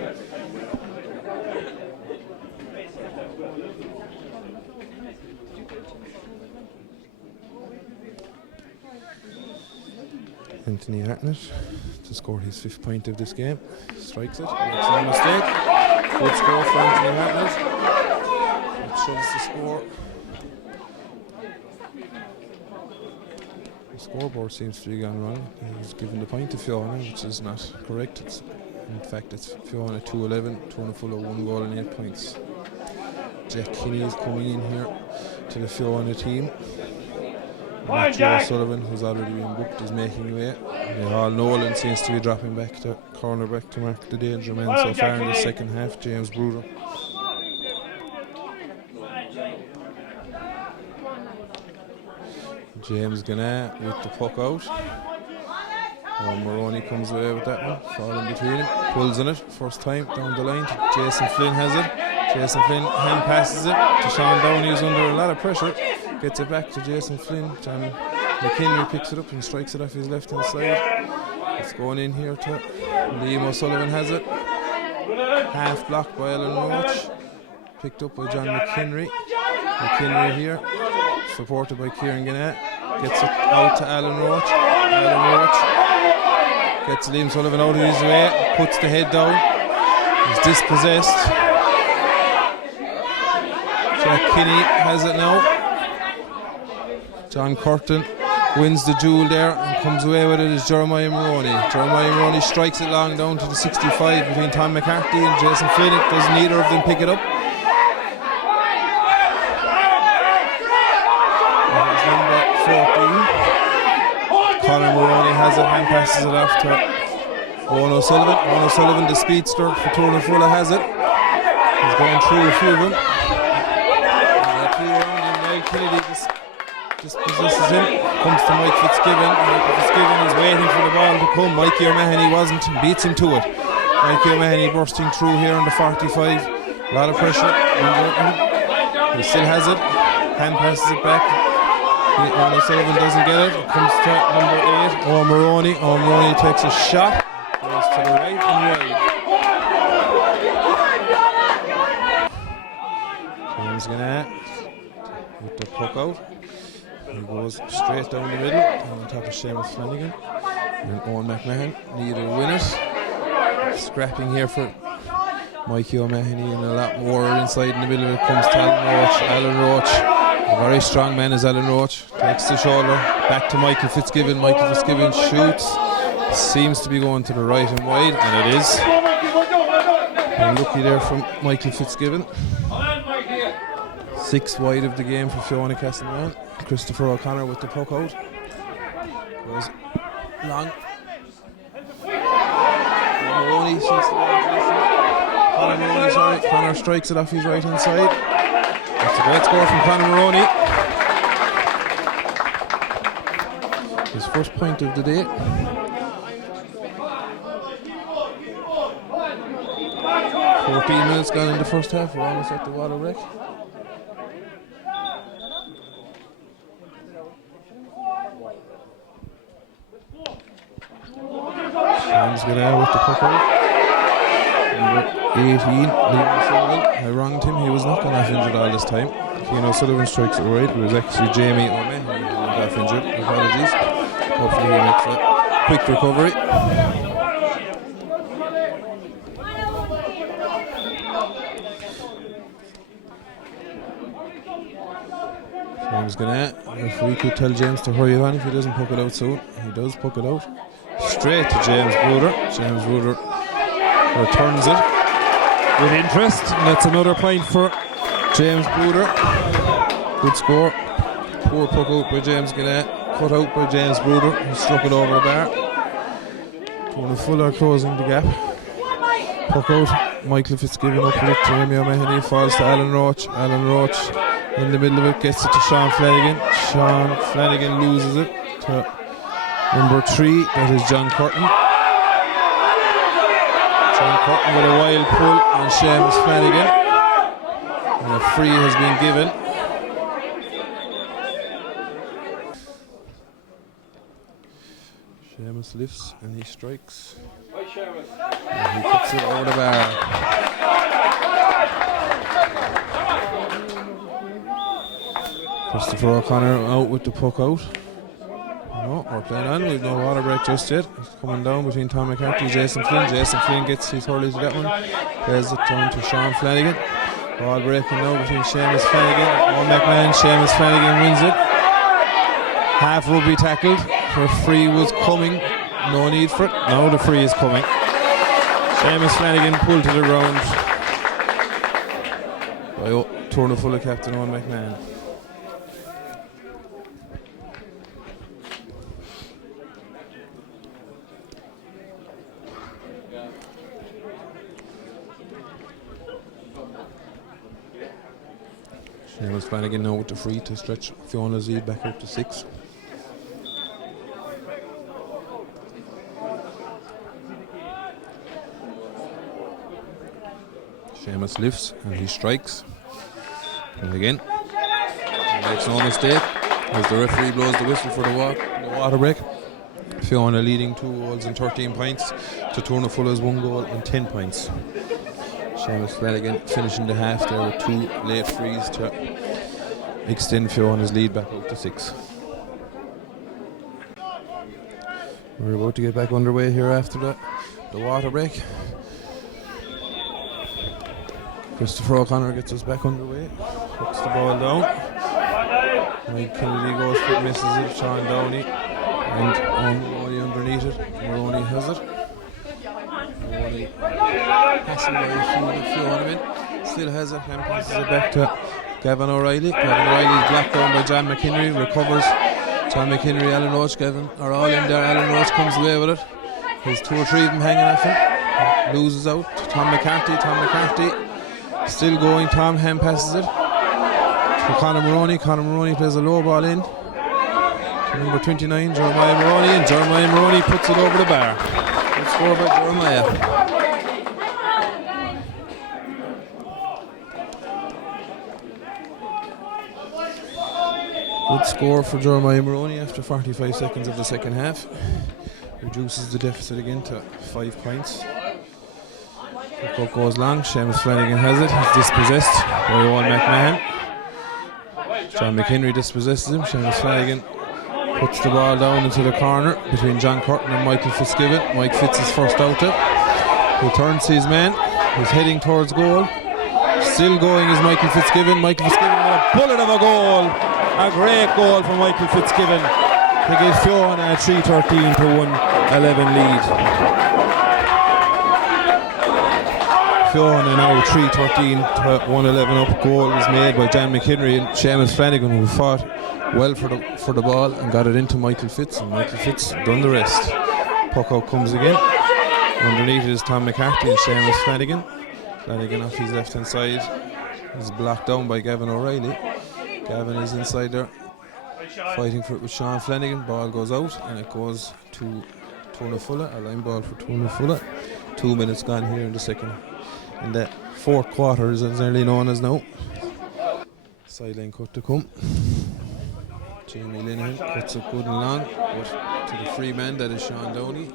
Anthony Hartnett to score his 5th point of this game. Strikes it, makes no mistake. Good score for Anthony Hartnett. It shows the score. The scoreboard seems to be gone wrong. He's given the point to Feohanagh, which is not correct. In fact, it's Feohanagh 2-11, Tournafulla 1 goal and 8 points. Jack Kinney is coming in here to the Feohanagh team. Matthew O'Sullivan, who's already been booked, is making way. Micheál Nolan seems to be dropping back to cornerback to mark the danger man so far in the second half. James Bruder. James Gannett with the puck out. Maroney comes away with that one. Falling between him. Pulls on it. First time down the line. Jason Flynn has it. Jason Flynn hand passes it to Sean Downey, who's under a lot of pressure. Gets it back to Jason Flynn. John McKinley picks it up and strikes it off his left hand side. It's going in here to Liam O'Sullivan has it. Half blocked by Alan Roach. Picked up by John McHenry. McHenry here. Supported by Kieran Gannett. Gets it out to Alan Roach. Alan Roach gets Liam Sullivan out of his way. Puts the head down. He's dispossessed. Jack Kinney has it now. John Curtin wins the duel there and comes away with it as Jeremiah Maroney. Jeremiah Maroney strikes it long down to the 65 between Tom McCarthy and Jason Flynn. Does neither of them pick it up? That is number 14. Conor Maroney has it, hand passes it off to Owen O'Sullivan. Owen O'Sullivan, the speedster for Tournafulla, has it. He's going through a few of them. Kennedy just possesses him, comes to Mike Fitzgibbon. Mike Fitzgibbon is waiting for the ball to come. Mikey O'Mahony wasn't, beats him to it. Mikey O'Mahony bursting through here on the 45. A lot of pressure. He still has it. Hand passes it back. Owen O'Sullivan doesn't get it. It comes to number 8, Owen Maroney. Owen Maroney takes a shot. Goes to the right and wide. James Gannett with the puck out. He goes straight down the middle, on top of Seamus Flanagan. And Owen McMahon neither win it. Scrapping here for Mikey O'Mahony, and a lot more inside in the middle of it comes to Alan Roach. A very strong man is Alan Roach. Takes the shoulder, back to Michael Fitzgibbon. Michael Fitzgibbon shoots. Seems to be going to the right and wide, and it is. Unlucky there from Michael Fitzgibbon. 6 wide of the game for Feohanagh Castleman. Christopher O'Connor with the puck out. Goes long. Maroney sees the Conor Maroney, sorry. Conor strikes it off his right hand side. That's a great score from Conor Maroney. His first point of the day. 14 minutes gone in the first half. We're almost at the water break. James Goodell with the puck out. Number 18, Liam Sullivan. I wronged him. He was not going off injured all this time. Keane Sullivan strikes it right. It was actually Jamie O'Mahony who went off injured. Apologies. Hopefully he makes a quick recovery. James Gannett. If we could tell James to hurry on if he doesn't puck it out soon. He does puck it out. Straight to James Bruder. James Bruder returns it with interest. And that's another point for James Bruder. Good score. Poor puck out by James Gannett. Cut out by James Bruder. He struck it over the bar. Tournafulla closing the gap. Puck out. Michael Fitzgibbon up with it to Remy O'Mahony. Falls to Alan Roach. Alan Roach in the middle of it gets it to Sean Flanagan. Sean Flanagan loses it to number 3. That is John Curtin. John Curtin with a wild pull on Seamus Flanagan. And a free has been given. Seamus lifts and he strikes. And he puts it over the bar. Christopher O'Connor out with the puck out. No, we're playing on. We've no water break just yet. It's coming down between Tom McCarthy and Jason Flynn. Jason Flynn gets his hurley to that one. Plays it down to Sean Flanagan. Ball breaking now between Seamus Flanagan and McMahon. Seamus Flanagan wins it. Half rugby tackled. Her free was coming. No need for it. Now the free is coming. Seamus Flanagan pulled to the ground by Tournafulla captain Owen McMahon. Seamus Flanagan now with the free to stretch Fionagh's lead back up to 6. Seamus lifts and he strikes. And again, he makes no mistake as the referee blows the whistle for the water break. Feohanagh leading 2 goals and 13 points to Tournafulla's 1 goal and 10 points. Seamus Flanagan finishing the half there with 2 late frees to extend Feohanag's lead back up to 6. We're about to get back underway here after the water break. Christopher O'Connor gets us back underway. Puts the ball down. Mike Kennedy goes for it, misses it. Sean Downey and Maroney underneath it. Maroney has it. Maroney passing by a few on him in. Still has it and passes it back to Gavin O'Reilly. Gavin O'Reilly is blocked down by John McHenry. Recovers. John McHenry, Alan Roach, Gavin are all in there. Alan Roach comes away with it. There's 2 or 3 of them hanging off him. Loses out to Tom McCarthy. Tom McCarthy still going. Tom hand passes it to Conor Maroney. Conor Maroney plays a low ball in to number 29, Jeremiah Maroney, and Jeremiah Maroney puts it over the bar. Good score by Jeremiah. Good score for Jeremiah Maroney after 45 seconds of the second half. Reduces the deficit again to 5 points. The puck goes long. Seamus Flanagan has it. He's dispossessed by Owen McMahon. John McHenry dispossesses him. Seamus Flanagan puts the ball down into the corner between John Curtin and Michael Fitzgibbon. Mike Fitz is first out there. He turns to his man. He's heading towards goal. Still going is Michael Fitzgibbon. Michael Fitzgibbon with a bullet of a goal. A great goal from Michael Fitzgibbon. They gave Feohanagh a 3-13 to 1-11 lead. Feohanagh now 3-13 to 1-11 up. Goal was made by Jan McHenry and Seamus Flanagan, who fought well for the ball and got it into Michael Fitz, and Michael Fitz done the rest. Puck out comes again. Underneath it is Tom McCarthy and Seamus Flanagan. Flanagan off his left hand side is blocked down by Gavin O'Reilly. Gavin is inside there fighting for it with Sean Flanagan. Ball goes out and it goes to Tournafulla, a line ball for Tournafulla. 2 minutes gone here in the second. In the fourth quarter, as it's nearly known as now. Sideline cut to come. Jamie Linehan cuts it good and long, but to the free man, that is Sean Downey.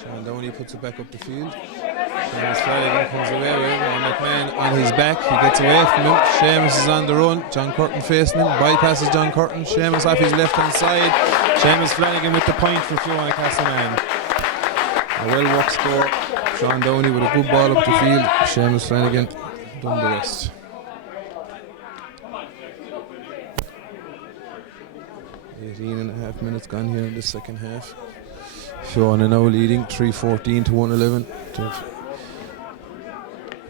Sean Downey puts it back up the field. Seamus Flanagan comes away with it. McMahon on his back, he gets away from him. Seamus is on the run. John Curtin facing him, bypasses John Curtin. Seamus off his left hand side. Seamus Flanagan with the point for Feohanagh Castleman. A well worked score. Sean Downey with a good ball up the field. Seamus Flanagan done the rest. 18.5 minutes gone here in the second half. Feohanagh now leading 3-14 to 1-11.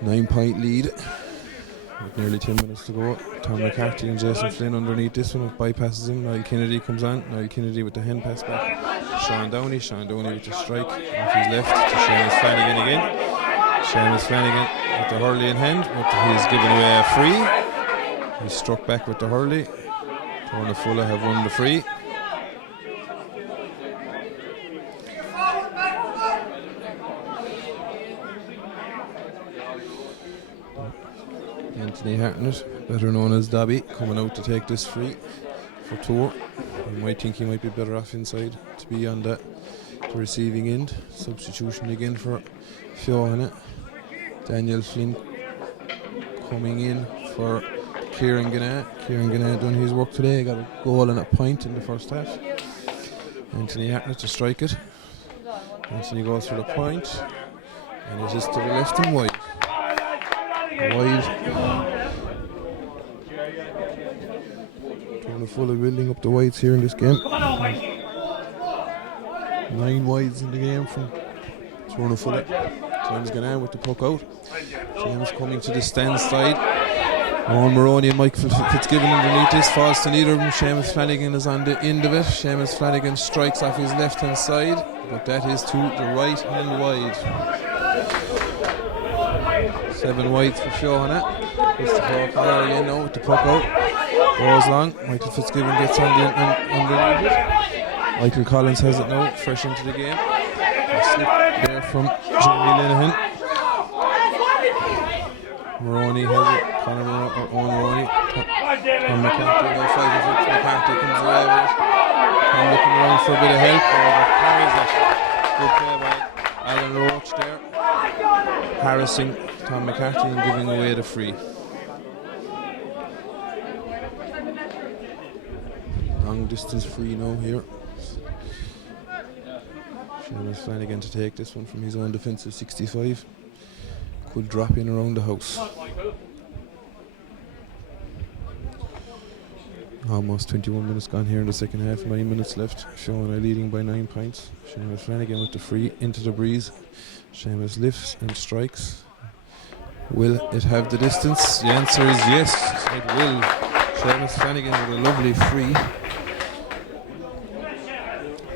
9-point lead with nearly 10 minutes to go. Tom McCarthy and Jason Flynn underneath this one. It bypasses him. Niall Kennedy comes on. Niall Kennedy with the hand pass back. Sean Downey with the strike off his left to Seamus Flanagan again. Seamus Flanagan with the hurley in hand, but he's given away a free. He's struck back with the hurley. Tournafulla have won the free. Anthony Hartnett, better known as Dobby, coming out to take this free for Tour. You might think he might be better off inside to be on the receiving end. Substitution again for Feohanagh. Daniel Flynn coming in for Kieran Gannett. Kieran Gannett done his work today, got a goal and a point in the first half. Anthony Hartnett to strike it. Anthony goes for the point, and it is to the left and wide. Tournafulla building up the wides here in this game. 9 wides in the game from Tournafulla. James Gannan with the puck out. James coming to the stand side. Owen Maroney and Michael Fitzgibbon underneath this. Falls to neither of them. Seamus Flanagan is on the end of it. Seamus Flanagan strikes off his left hand side, but that is to the right hand wide. 7 wides for Feohanagh. It's the puck out again now with the puck out. Goes long. Michael Fitzgibbon gets underneath it. Michael Collins has it now, fresh into the game. A slip there from Jamie Linehan. Maroney has it. Owen Maroney. Tom McCarthy now fighting for it. McCarthy comes away with it. I'm looking around for a bit of help. Carries it. Good play by Alan Roach there. Harassing Tom McCarthy and giving away the free. Long distance free now here. Seamus Flanagan to take this one from his own defensive 65. Could drop in around the house. Almost 21 minutes gone here in the second half. 9 minutes left. Feohanagh leading by 9 points. Seamus Flanagan with the free into the breeze. Seamus lifts and strikes. Will it have the distance? The answer is yes, it will. Seamus Flanagan with a lovely free.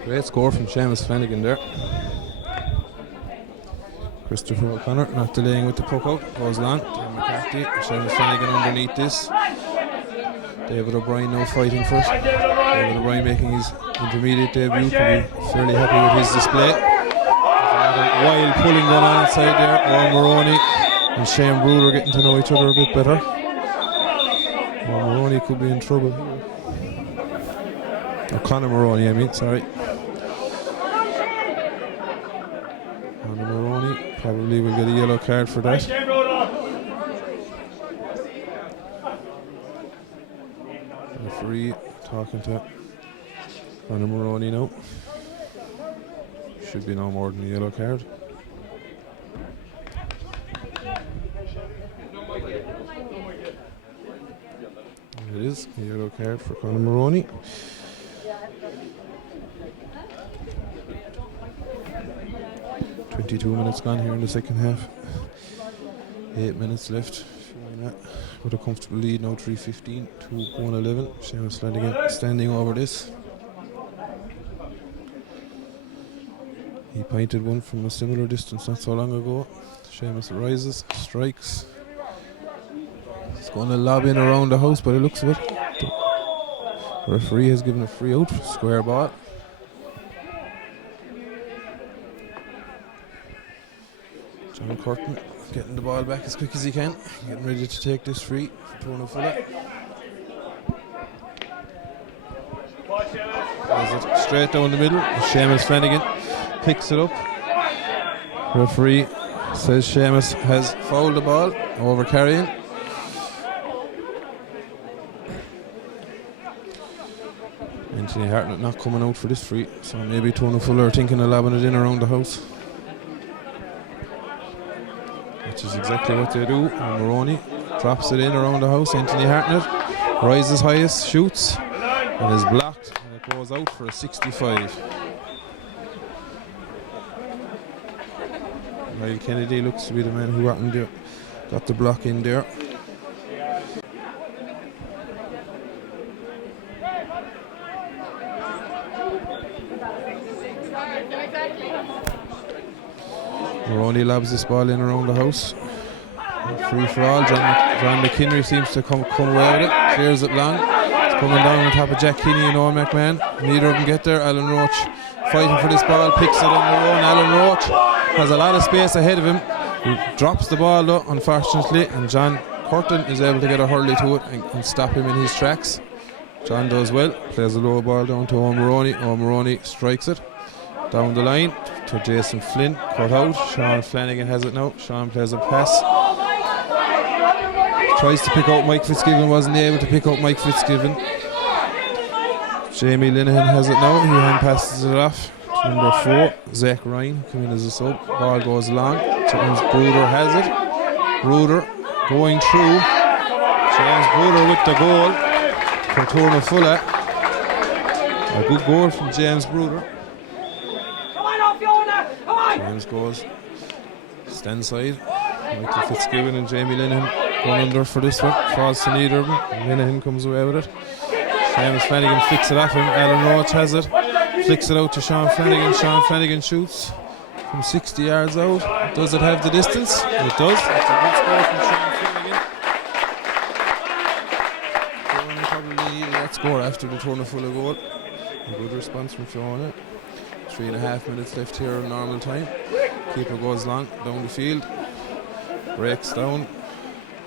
Great score from Seamus Flanagan there. Christopher O'Connor not delaying with the puck out. Goes long. Tom McCarthy. Seamus Flanagan underneath this. David O'Brien now fighting for it. David O'Brien making his intermediate debut. Can be fairly happy with his display. Wild pulling going on inside there. Owen Maroney and Shane Brewer getting to know each other a bit better. Owen Maroney could be in trouble here. Conor Maroney, I mean, sorry. Conor Maroney probably will get a yellow card for that. Referee talking to Conor Maroney now. Should be no more than a yellow card. is. Yellow card for Conor Maroney. .22 gone here in the second half. 8 minutes left. With a comfortable lead now, 3:15 to 1:11. Seamus Flanagan standing over this. He pointed one from a similar distance not so long ago. Seamus rises, strikes. He's going to lob in around the house by the looks of it. The referee has given a free out, square ball. John Curtin getting the ball back as quick as he can, getting ready to take this free for Tournafulla. Has it straight down the middle. Seamus Flanagan picks it up. Referee says Seamus has fouled the ball, over carrying. Anthony Hartnett not coming out for this free, so maybe Tournafulla are thinking of lobbing it in around the house, which is exactly what they do. And Maroney drops it in around the house. Anthony Hartnett rises highest, shoots, and is blocked, and it goes out for a 65. Niall Kennedy looks to be the man who got the block in there. Maroney lobs this ball in around the house. Free for all. John McHenry seems to come away with it. Clears it long. It's coming down on top of Jack Kinney and Owen McMahon. Neither of them get there. Alan Roach fighting for this ball. Picks it on their own. Alan Roach has a lot of space ahead of him. He drops the ball though, unfortunately, and John Curtin is able to get a hurley to it and stop him in his tracks. John does well. Plays a low ball down to Owen Maroney. Owen Maroney strikes it down the line to Jason Flynn, cut out. Sean Flanagan has it now. Sean plays a pass. Tries to pick out Mike Fitzgibbon, wasn't able to pick out Mike Fitzgibbon. Jamie Linehan has it now. He hand passes it off to number 4, Zach Ryan, come in as a sub. Ball goes long. James Bruder has it. Bruder going through. James Bruder with the goal from Tournafulla. A good goal from James Bruder. James goes stand side. Michael Fitzgibbon and Jamie Linehan going under for this one. Falls to neither of them. Linehan comes away with it. Seamus Flanagan flicks it off him. Alan Roach has it. Flicks it out to Sean Flanagan. Sean Flanagan shoots from 60 yards out. Does it have the distance? It does. It's a good score from Sean Flanagan. Feohanagh probably needed that score after the Tournafulla goal. A good response from Feohanagh. 3.5 minutes left here in normal time. Keeper goes long down the field, breaks down,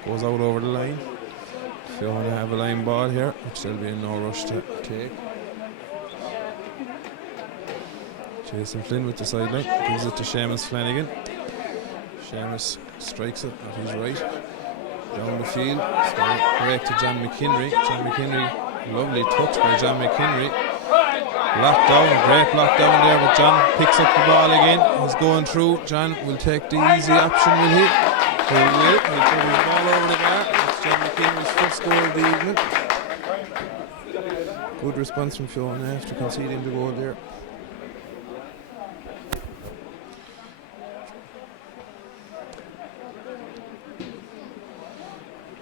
goes out over the line. Feohanagh have a line ball here, which they'll be in no rush to take. Jason Flynn with the sideline, gives it to Seamus Flanagan. Seamus strikes it at his right, down the field. It's going to break to John McHenry. John McHenry, lovely touch by John McHenry. Lockdown, great lockdown there, but John picks up the ball again. He's going through. John will take the easy option, will he? He will. He'll put his ball over the bar. It's John McHenry's first goal of the evening. Good response from Feohanagh after conceding the goal there.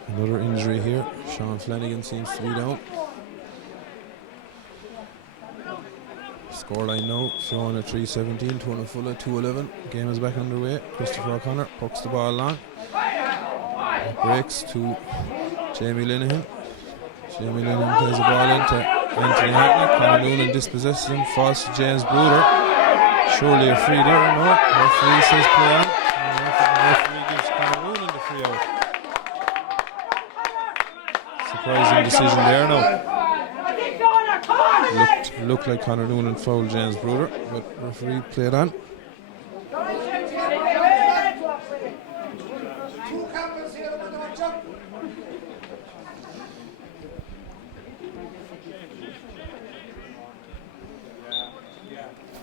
Another injury here. Sean Flanagan seems to be down. Scoreline now, Feohanagh 3-17, Tournafulla 2-11. Game is back underway. Christopher O'Connor pucks the ball long. It breaks to Jamie Linehan. Jamie Linehan plays the ball into Anthony Hartnett. Conor Noonan dispossesses him, falls to James Bruder. Surely a free there, no? Referee says play on. And the referee gives Conor Noonan the free out. Surprising decision there now. Looked like Conor Noonan fouled James Bruder, but referee played on.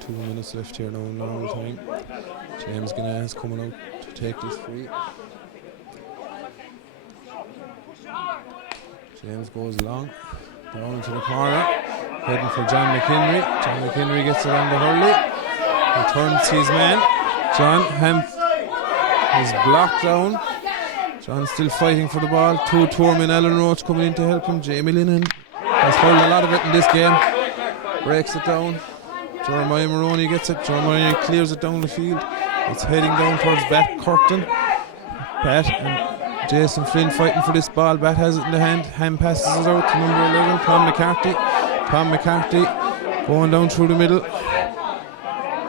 Two minutes left here now in normal time. James Ganaz is coming out to take this free. James goes long, down into the corner, heading for John McHenry. John McHenry gets it on the Hurley. He turns his man. John is blocked down. John still fighting for the ball. Two tourmen, Alan Roach coming in to help him. Jamie Linehan has hurled a lot of it in this game. Breaks it down. Jeremiah Maroney gets it. Jeremiah clears it down the field. It's heading down towards Bat Curtin. Bat and Jason Flynn fighting for this ball. Bat has it in the hand. Hand passes it out to number 11, Tom McCarthy. Tom McCarthy going down through the middle.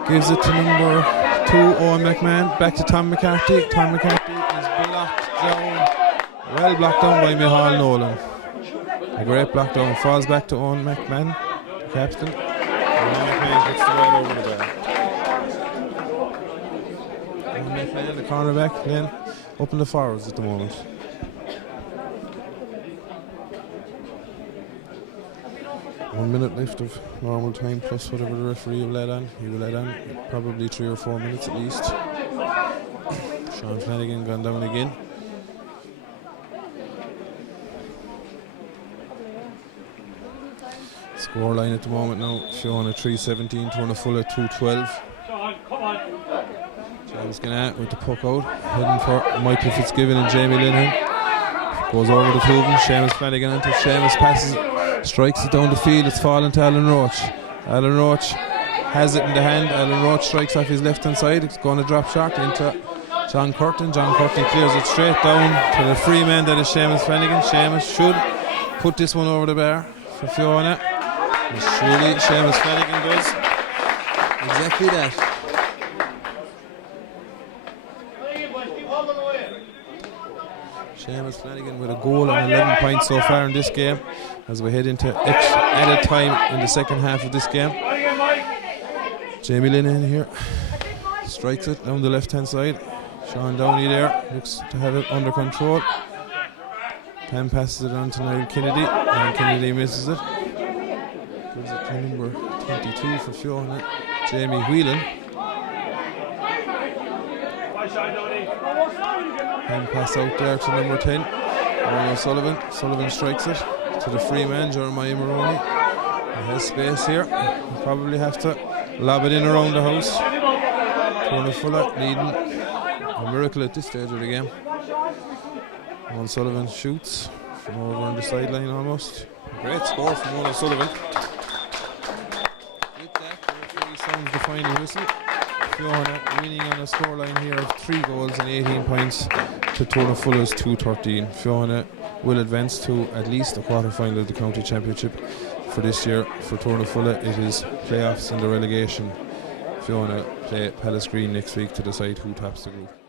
Gives it to number 2, Owen McMahon. Back to Tom McCarthy. Tom McCarthy is blocked down. Well blocked down by Micheál Nolan. A great block down. Falls back to Owen McMahon, the captain. Owen McMahon gets the ball over the bar. Owen McMahon, the cornerback, then up in the forwards at the moment. One minute left of normal time plus whatever the referee will let on. He will let on probably 3 or 4 minutes at least. Sean Flanagan gone down again. Scoreline at the moment now, Feohanagh 3-17, Tournafulla 2-12. James Gannett with the puck out, heading for Michael Fitzgibbon and Jamie Linehan. Goes over the two of them, Seamus Flanagan until Seamus passes it, strikes it down the field. It's fallen to Alan Roach. Alan Roach has it in the hand. Alan Roach strikes off his left hand side. It's going to drop short into John Curtin. John Curtin clears it straight down to the free man that is Seamus Flanagan. Seamus should put this one over the bar for Feohanagh. And surely Seamus Flanagan does exactly that. Seamus Flanagan with a goal and 11 points so far in this game as we head into added time in the second half of this game. Jamie Linehan here strikes it down the left hand side. Sean Downey there looks to have it under control. Hand passes it on to Niall Kennedy. Niall Kennedy misses it. Gives it to number 22 for Feohanagh, Jamie Whelan. Hand pass out there to number 10, Owen Sullivan. Sullivan strikes it to the free man, Jeremiah Maroney. He has space here. He'll probably have to lob it in around the house. Tournafulla needing a miracle at this stage of the game. Owen Sullivan shoots from over on the sideline almost. Great score from Owen Sullivan. With that, the referee sounds the final whistle. Feohanagh winning on a scoreline here of 3 goals and 18 points to Tournafulla's 2-13. Feohanagh will advance to at least a quarter final of the county championship for this year. For Tournafulla, it is playoffs and the relegation. Feohanagh play Palace Green next week to decide who tops the group.